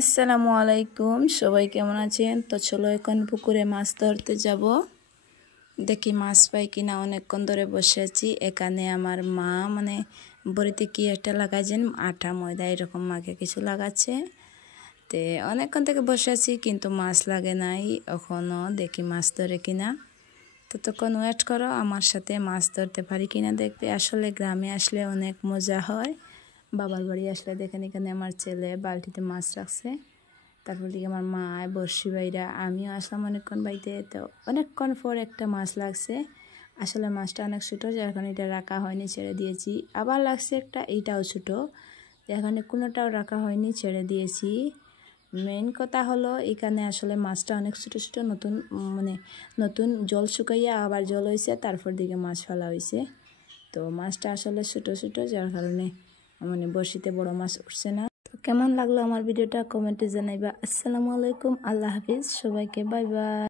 আসসালামু আলাইকুম, সবাই কেমন আছেন? তো চলো এখন পুকুরে মাছ ধরতে যাব। দেখি মাছ পাই কিনা। অনেকক্ষণ ধরে বসে আছি। এখানে আমার মা বড়িতে কি একটা লাগাইছেন, আটা ময়দা এরকম মাকে কিছু লাগাচ্ছে। তে অনেকক্ষণ থেকে বসে আছি কিন্তু মাছ লাগে নাই এখনও। দেখি মাছ ধরে কিনা। ততক্ষণ ওয়েট করো, আমার সাথে মাছ ধরতে পারি কিনা দেখবে। আসলে গ্রামে আসলে অনেক মজা হয়। বাবার বাড়ি আসলে দেখেন এখানে আমার ছেলে বালতিতে মাছ রাখছে, তারপর দিকে আমার মা বর্ষি বাইরা, আমিও আসলাম অনেকক্ষণ বাইতে। তো অনেকক্ষণ পর একটা মাছ লাগছে। আসলে মাছটা অনেক ছোটো, যার কারণে এটা রাখা হয়নি, ছেড়ে দিয়েছি। আবার লাগছে একটা, এইটাও ছোটো, যার কারণে কোনোটাও রাখা হয়নি, ছেড়ে দিয়েছি। মেইন কথা হলো এখানে আসলে মাছটা অনেক ছোটো ছোটো, নতুন জল শুকাইয়া আবার জল হয়েছে, তারপর দিকে মাছ ফেলা হয়েছে। তো মাছটা আসলে ছোটো ছোটো, যার কারণে বড়শিতে বড় মাছ উঠছে না। তো কেমন লাগলো আমার ভিডিওটা কমেন্টে জানাইবা। আসসালামু আলাইকুম, আল্লাহ হাফিজ, সবাইকে বাই বাই।